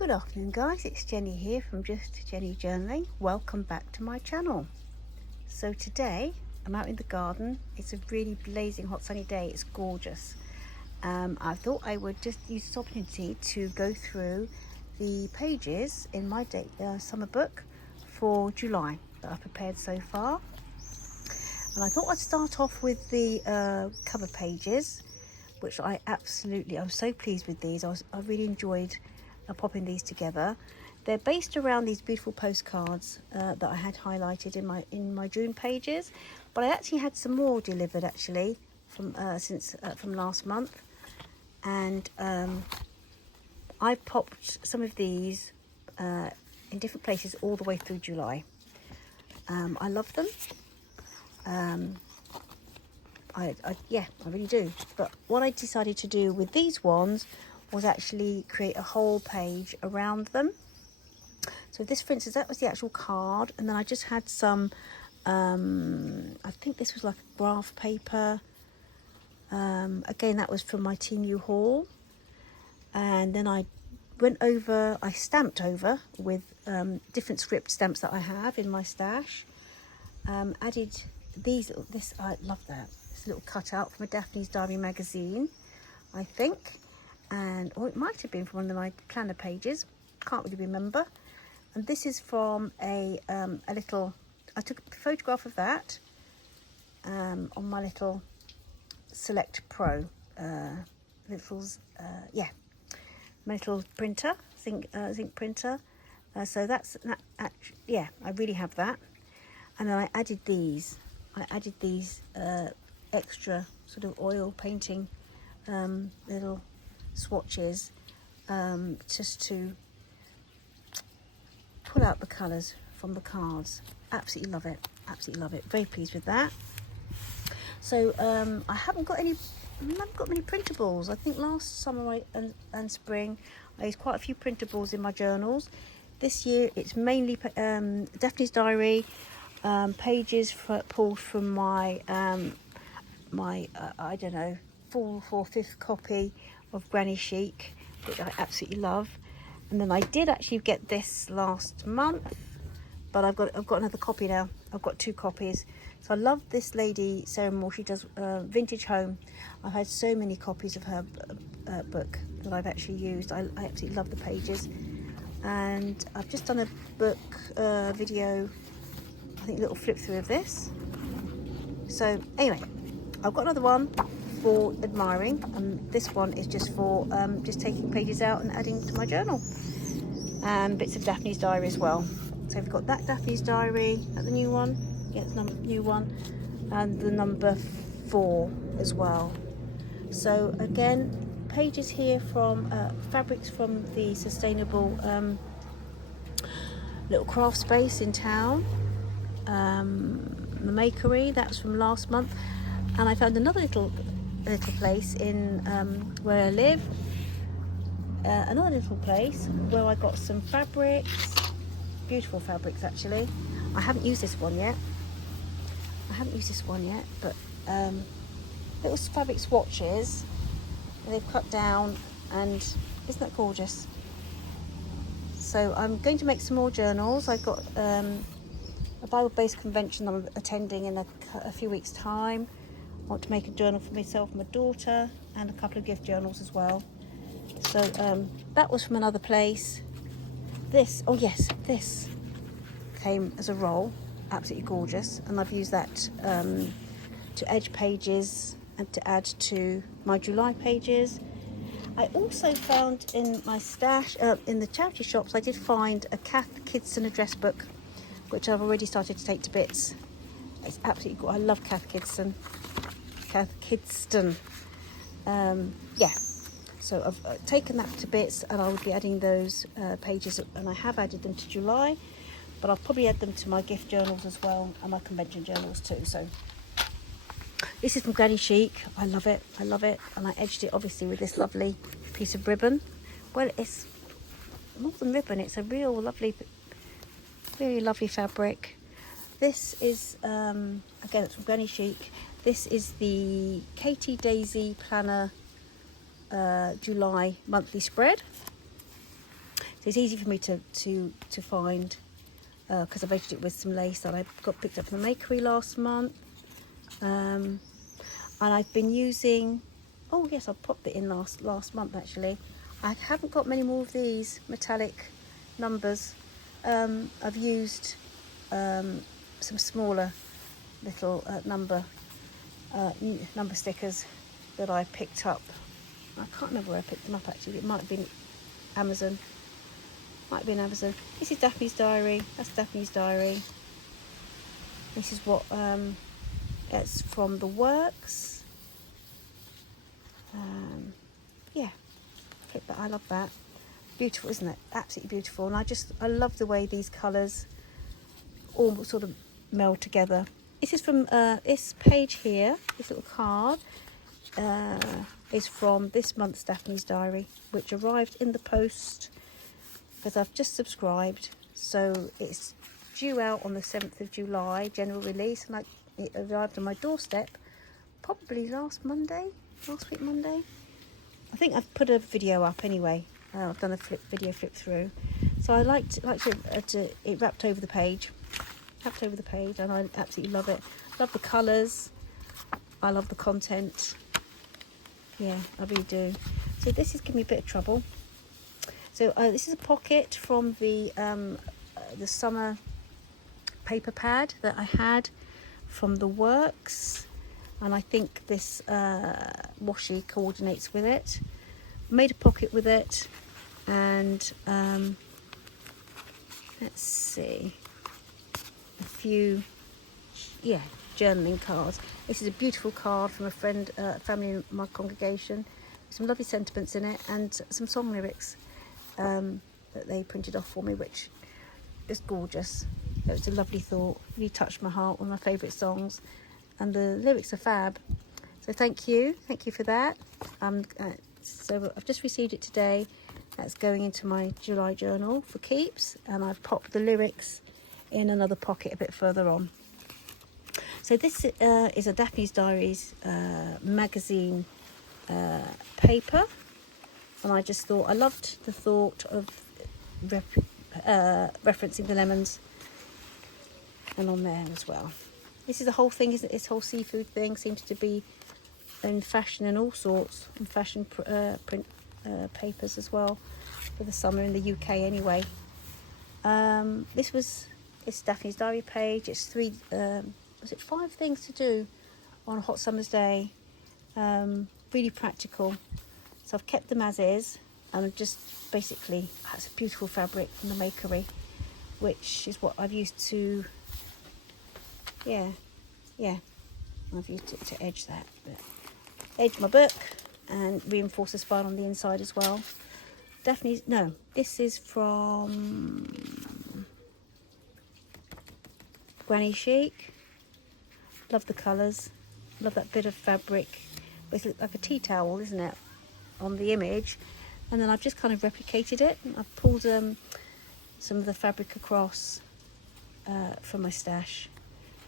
Good afternoon guys, it's Jenny here from Just Jenny Journaling. Welcome back to my channel. So today I'm out in the garden. It's a really blazing hot sunny day. It's gorgeous. I thought I would just use this opportunity to go through the pages in my summer book for July that I've prepared so far. And I thought I'd start off with the cover pages, which I'm so pleased with these. I really enjoyed popping these together. They're based around these beautiful postcards that I had highlighted in my June pages, but I actually had some more delivered from last month, and I popped some of these in different places all the way through July. I love them. I really do. But what I decided to do with these ones was actually create a whole page around them. So this, for instance, that was the actual card, and then I just had some I think this was like a graph paper. Again, that was from my TMU haul, and then I stamped over with different script stamps that I have in my stash. Added I love that, this little cutout from a Daphne's Diary magazine, I think, or it might have been from one of my planner pages, can't really remember. And this is from I took a photograph of that on my little Select Pro my little printer, zinc printer. So that's that. I really have that. And then I added these extra sort of oil painting little swatches, just to pull out the colours from the cards. Absolutely love it, very pleased with that. So I haven't got many printables. I think last summer and spring I used quite a few printables in my journals. This year it's mainly Daphne's Diary, pages pulled from my I don't know, 4th or 5th copy of Granny Chic, which I absolutely love. And then I did actually get this last month, but I've got another copy now. I've got 2 copies. So I love this lady, Sarah Moore. She does vintage home. I've had so many copies of her book that I've actually used. I absolutely love the pages. And I've just done a book video, I think a little flip through of this. So anyway, I've got another one for admiring, and this one is just for just taking pages out and adding to my journal, and bits of Daphne's Diary as well. So we've got that Daphne's Diary, at the new one, it's the new one, and the number 4 as well. So again, pages here from fabrics from the sustainable little craft space in town, the Makery, that's from last month. And I found another little place in where I live, another little place where I got some fabrics, beautiful fabrics actually. I haven't used this one yet, but little fabric swatches they've cut down, and isn't that gorgeous? So I'm going to make some more journals. I've got a Bible-based convention I'm attending in a few weeks' time. I want to make a journal for myself and my daughter, and a couple of gift journals as well. So that was from another place. This came as a roll, absolutely gorgeous, and I've used that to edge pages and to add to my July pages. I also found in my stash, in the charity shops, I did find a Kath Kidston address book, which I've already started to take to bits. It's absolutely cool. I love Kath Kidston. So I've taken that to bits, and I would be adding those pages, and I have added them to July, but I'll probably add them to my gift journals as well, and my convention journals too. So this is from Granny Chic. I love it, and I edged it obviously with this lovely piece of ribbon. Well, it's more than ribbon, it's a real lovely, very lovely fabric. This is again, it's from Granny Chic. This is the Katy Daisy Planner July monthly spread. So it's easy for me to find, because I've edged it with some lace that I got picked up from the Makery last month. And I've been using, oh yes, I popped it in last month actually. I haven't got many more of these metallic numbers. I've used some smaller little number stickers that I picked up. I can't remember where I picked them up actually. It might have been Amazon. This is Daphne's diary. That's Daphne's diary. This is what it's from the works. Yeah, I love that. Beautiful, isn't it? Absolutely beautiful. And I love the way these colours all sort of meld together. This is from this page here. This little card is from this month's Daphne's diary, which arrived in the post because I've just subscribed. So it's due out on the 7th of July, general release, and it arrived on my doorstep probably last week Monday. I think I've put a video up anyway. I've done a video flip through. So I like to it wrapped over the page, and I absolutely love it. Love the colours. I love the content. Yeah, I really do. So this is giving me a bit of trouble. So this is a pocket from the summer paper pad that I had from the works, and I think this washi coordinates with it. Made a pocket with it, and let's see, a few journaling cards. This is a beautiful card from a friend, family in my congregation, some lovely sentiments in it, and some song lyrics that they printed off for me, which is gorgeous. It was a lovely thought, really touched my heart, one of my favourite songs, and the lyrics are fab. So thank you for that. So I've just received it today. That's going into my July journal for keeps, and I've popped the lyrics in another pocket a bit further on. So this is a Daphne's Diaries magazine paper, and I just thought I loved the thought of referencing the lemons, and on there as well. This is the whole thing, isn't it? This whole seafood thing seems to be in fashion and all sorts, and fashion print papers as well for the summer in the UK anyway. It's Daphne's diary page. It's 5 things to do on a hot summer's day. Really practical. So I've kept them as is, and just basically, it's a beautiful fabric from the Makery, which is what I've used to, I've used it to edge that, edge my book and reinforce the spine on the inside as well. This is from Granny Chic. Love the colours, love that bit of fabric. It's like a tea towel, isn't it, on the image, and then I've just kind of replicated it. I've pulled some of the fabric across from my stash,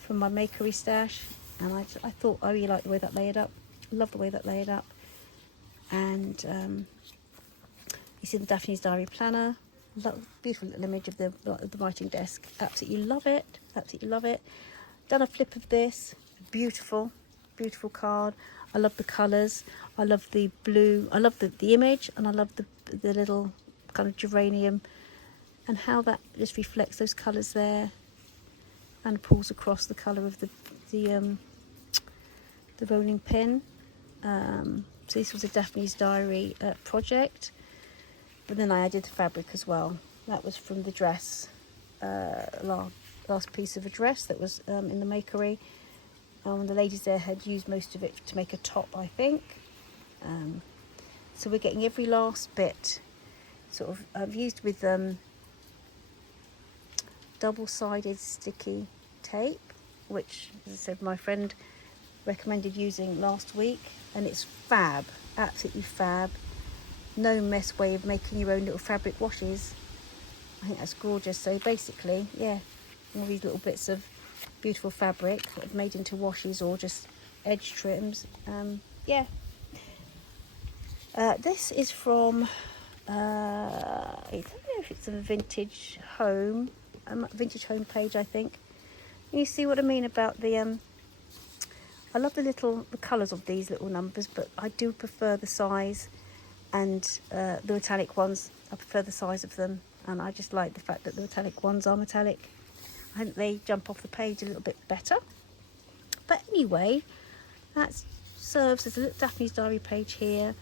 from my Makery stash, and I thought I really like the way that layered up. Love the way that layered up. And you see the Daphne's Diary planner. Beautiful little image of the writing desk. Absolutely love it. Done a flip of this. Beautiful card. I love the colours. I love the blue. I love the image, and I love the little kind of geranium, and how that just reflects those colours there, and pulls across the colour of the rolling pin. So this was a Daphne's Diary project, but then I added the fabric as well. That was from the dress, last piece of a dress that was in the Makery. The ladies there had used most of it to make a top, I think. So we're getting every last bit. Sort of, I've used with double-sided sticky tape, which, as I said, my friend recommended using last week, and it's fab, absolutely fab. No mess way of making your own little fabric washes. I think that's gorgeous. So basically, all these little bits of beautiful fabric that I've made into washes or just edge trims. This is from I don't know if it's a vintage home page, I think. You see what I mean about the I love the colours of these little numbers, but I do prefer the size and the metallic ones. I prefer the size of them, and I just like the fact that the metallic ones are metallic. I think they jump off the page a little bit better. But anyway, that serves as a little Daphne's Diary page here.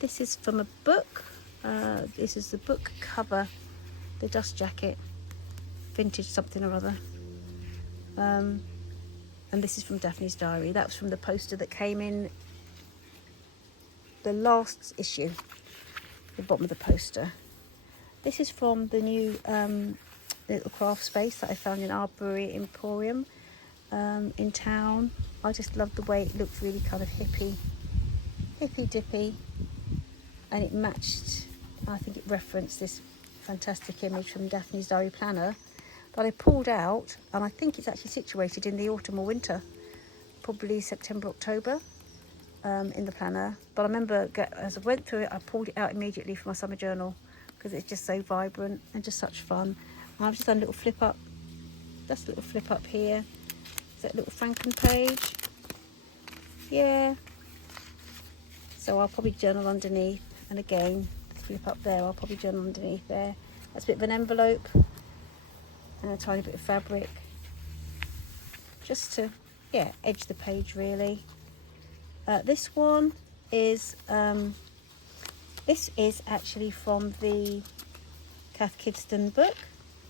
This is from a book. This is the book cover, the dust jacket, vintage something or other. And this is from Daphne's Diary. That was from the poster that came in the last issue, the bottom of the poster. This is from the new little craft space that I found in Arbery Emporium in town. I just loved the way it looked, really kind of hippy dippy, and it matched, I think it referenced this fantastic image from Daphne's Diary planner that I pulled out, and I think it's actually situated in the autumn or winter, probably September, October, in the planner. But I remember as I went through it, I pulled it out immediately for my summer journal because it's just so vibrant and just such fun. And I've just done a little flip up, just a little flip up here. Is that little Franken page? Yeah. So I'll probably journal underneath, and again, flip up there, I'll probably journal underneath there. That's a bit of an envelope and a tiny bit of fabric, just to, yeah, edge the page really. This one is, this is actually from the Kath Kidston book,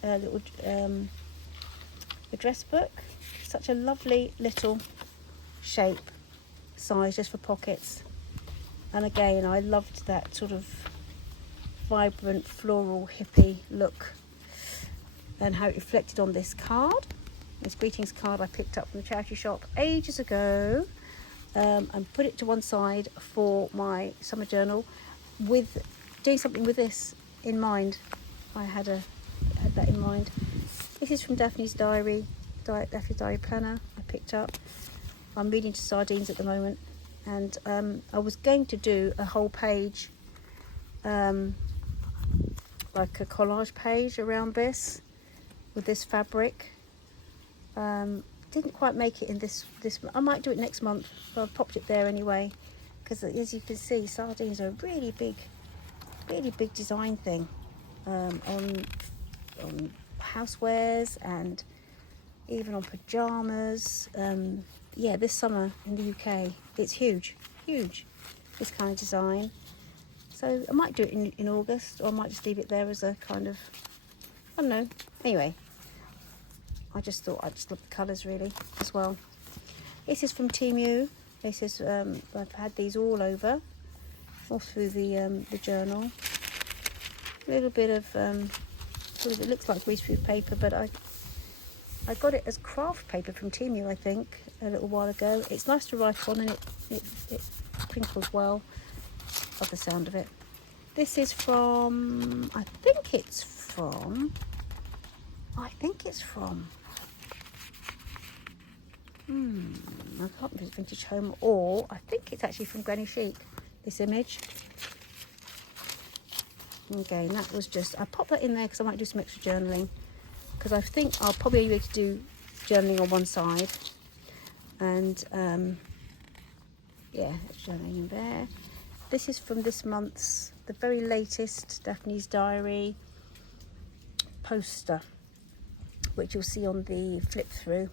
little address book. Such a lovely little shape, size, just for pockets. And again, I loved that sort of vibrant floral hippie look and how it reflected on this card. This greetings card I picked up from the charity shop ages ago, and put it to one side for my summer journal, with doing something with this in mind. I had that in mind. This is from Daphne's Diary, Daphne's Diary planner I picked up. I'm reading to sardines at the moment, and I was going to do a whole page, like a collage page around this, with this fabric. Didn't quite make it in this. I might do it next month, but I've popped it there anyway, because as you can see, sardines are a really big design thing on housewares and even on pajamas. Yeah, this summer in the UK, it's huge, this kind of design. So I might do it in August, or I might just leave it there as a kind of, I don't know. Anyway, I just thought I'd just love the colours really as well. This is from Temu. This is, I've had these all through the journal. A little bit of, it looks like greaseproof paper, but I got it as craft paper from Temu, I think, a little while ago. It's nice to write on, and it crinkles well. Love the sound of it. This is from, I think it's from I can't remember if it's Vintage Home, or I think it's actually from Granny Chic, this image. Okay, and that was just, I popped that in there because I might do some extra journaling, because I think I'll probably be able to do journaling on one side, and yeah, journaling in there. This is from this month's, the very latest Daphne's Diary poster, which you'll see on the flip through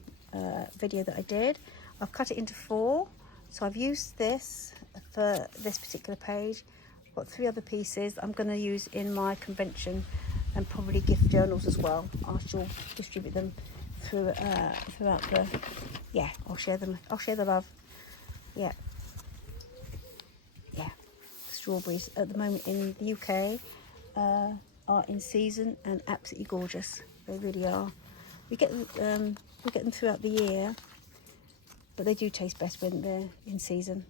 video that I did. I've cut it into 4, so I've used this for this particular page. I've got 3 other pieces I'm going to use in my convention and probably gift journals as well. I shall distribute them throughout the, yeah, I'll share the love. Yeah, strawberries at the moment in the UK are in season and absolutely gorgeous. They really are. We get them throughout the year, but they do taste best when they're in season.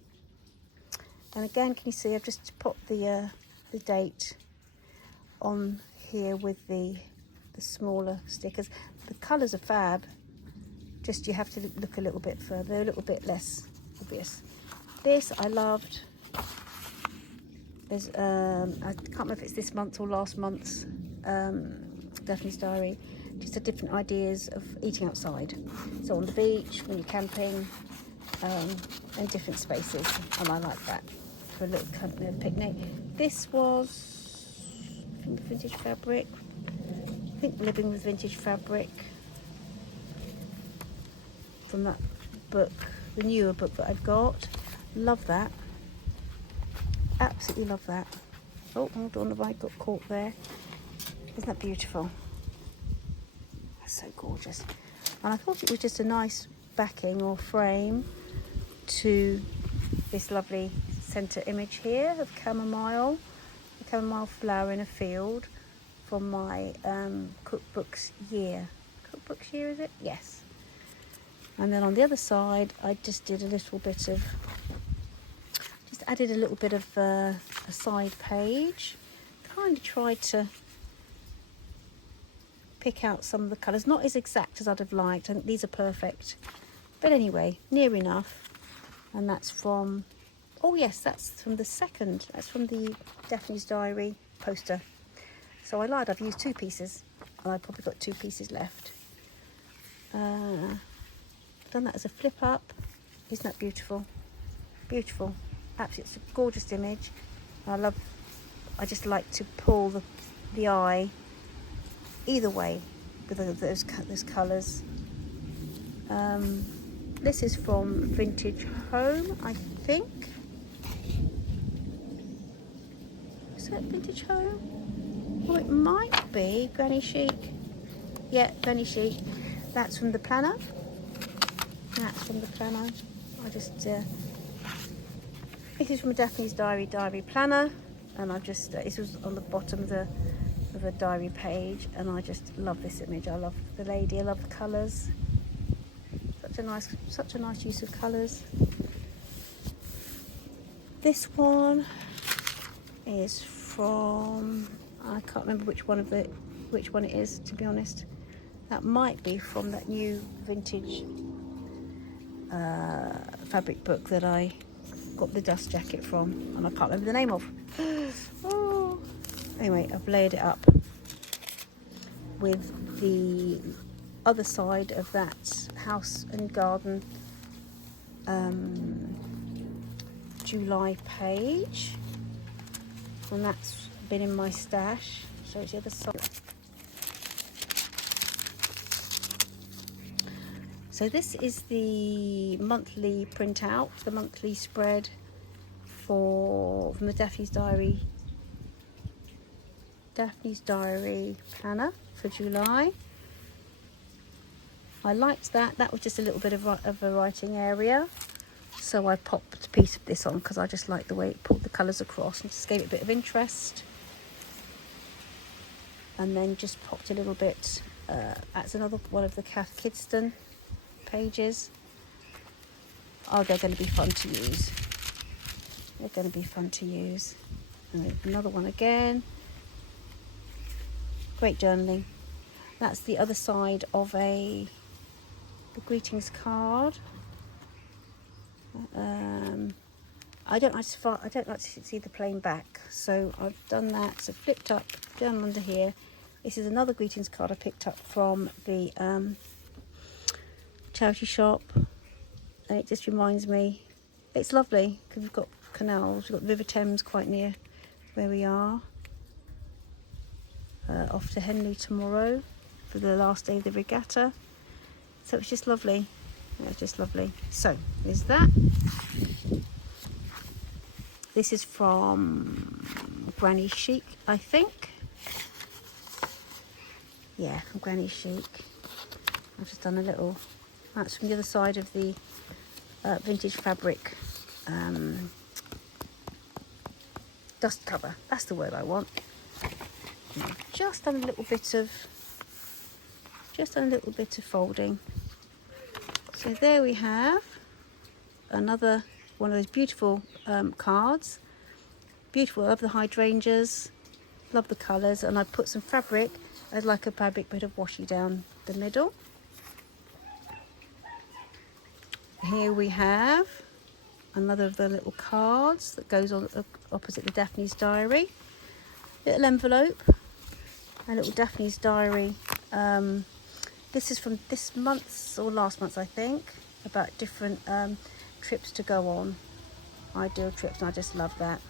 And again, can you see I've just put the date on here with the smaller stickers. The colours are fab, just you have to look a little bit further, a little bit less obvious. This I loved. There's I can't remember if it's this month or last month's Daphne's diary. Just the different ideas of eating outside. So on the beach, when you're camping, in different spaces, and I like that for a little picnic. This was from Vintage Fabric. I think Living with Vintage Fabric, from that book, the newer book that I've got. Love that. Absolutely love that. Oh, hold on, have I got caught there? Isn't that beautiful? That's so gorgeous. And I thought it was just a nice backing or frame to this lovely centre image here of chamomile, a chamomile flower in a field from my cookbooks year. Cookbooks year, is it? Yes. And then on the other side, I just did a little bit of, just added a little bit of a side page. Kind of tried to pick out some of the colours, not as exact as I'd have liked. I think these are perfect, but anyway, near enough. And that's from, oh yes, that's from the second, that's from the Daphne's Diary poster. So I lied, I've used 2 pieces, and I've probably got 2 pieces left. Done that as a flip up. Isn't that beautiful? Beautiful. Absolutely, it's a gorgeous image. I just like to pull the eye either way with those colours. This is from Vintage Home, I think. Is that Vintage Home? Oh, it might be Granny Chic. Yeah, Granny Chic. That's from the planner. That's from the planner. I just this is from a Daphne's diary planner, and I've just this was on the bottom of a diary page, and I just love this image. I love the lady. I love the colours. Such a nice use of colours. This one is from, I can't remember which one it is, to be honest. That might be from that new vintage fabric book that I got the dust jacket from, and I can't remember the name of. Oh. Anyway, I've layered it up with the other side of that house and garden July page, and that's been in my stash. So it's the other side. So this is the monthly printout, the monthly spread from the Daphne's Diary planner for July. I liked that. That was just a little bit of a writing area, so I popped a piece of this on because I just liked the way it pulled the colours across and just gave it a bit of interest. And then just popped a little bit. That's another one of the Kath Kidston pages. Oh, they're going to be fun to use. They're going to be fun to use. And another one again. Great journaling. That's the other side of the greetings card. I don't like to see the plain back, so I've done that. So flipped up, journal under here. This is another greetings card I picked up from the charity shop, and it just reminds me, it's lovely because we've got canals, we've got River Thames quite near where we are. Off to Henley tomorrow for the last day of the regatta, so it's just lovely. It's just lovely. So there's that. This is from Granny Chic, I think. Yeah, from Granny Chic. I've just done a little, that's from the other side of the vintage fabric dust cover. That's the word I want. And I've just done a little bit of folding. So there we have another one of those beautiful cards. Beautiful. I love the hydrangeas, love the colours, and I put some fabric. I'd like a fabric bit of washi down the middle. Here we have another of the little cards that goes on opposite the Daphne's diary. Little envelope, a little Daphne's diary. This is from this month's or last month, I think, about different trips to go on. Ideal trips, and I just love that.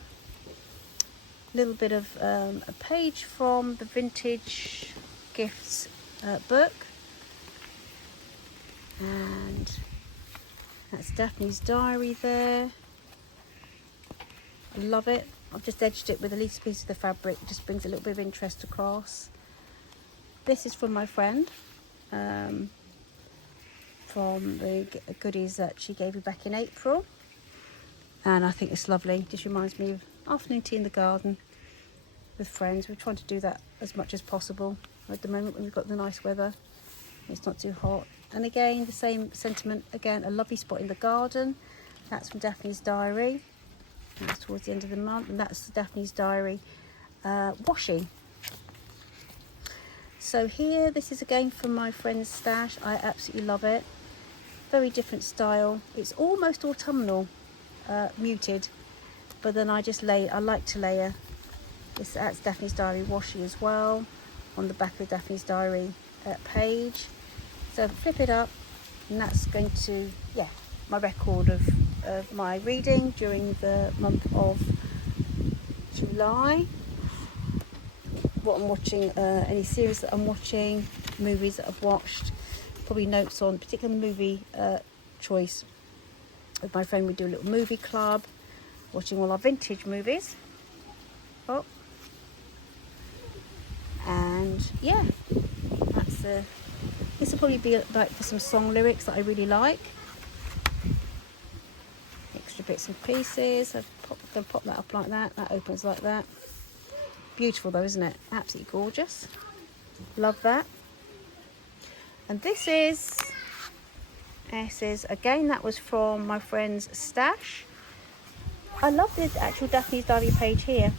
A little bit of a page from the Vintage Gifts book. And that's Daphne's diary there. I love it. I've just edged it with a little piece of the fabric. It just brings a little bit of interest across. This is from my friend, from the goodies that she gave me back in April. And I think it's lovely. Just reminds me of afternoon tea in the garden with friends. We're trying to do that as much as possible at the moment when we've got the nice weather. It's not too hot. And again, the same sentiment. Again, a lovely spot in the garden. That's from Daphne's diary. That's towards the end of the month. And that's Daphne's diary washi. So here, this is again from my friend's stash. I absolutely love it. Very different style. It's almost autumnal, muted. But then I like to layer. That's Daphne's diary washi as well. On the back of Daphne's diary page. So flip it up, and that's going to, my record of my reading during the month of July. What I'm watching, any series that I'm watching, movies that I've watched, probably notes on particular movie choice. With my friend, we do a little movie club, watching all our vintage movies. Oh. And yeah, that's this will probably be like for some song lyrics that I really like. Extra bits and pieces. I've going to pop that up like that. That opens like that. Beautiful though, isn't it? Absolutely gorgeous. Love that. And this is again, that was from my friend's stash. I love the actual Daphne's diary page here.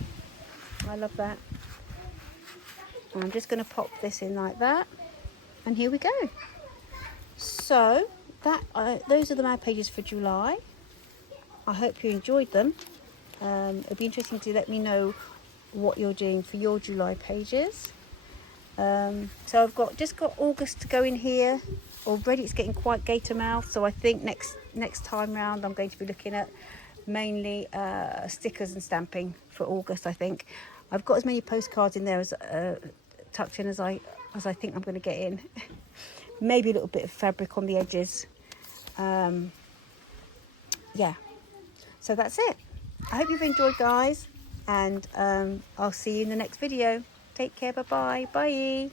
I love that. I'm just going to pop this in like that. And here we go. So those are the Mad pages for July. I hope you enjoyed them. It'd be interesting to let me know what you're doing for your July pages. So I've just got August to go in here. Already it's getting quite gator mouth. So I think next time round I'm going to be looking at mainly stickers and stamping for August. I think I've got as many postcards in there as tucked in as I think I'm going to get in. Maybe a little bit of fabric on the edges. Yeah, so that's it. I hope you've enjoyed, guys, and I'll see you in the next video. Take care. Bye-bye. Bye.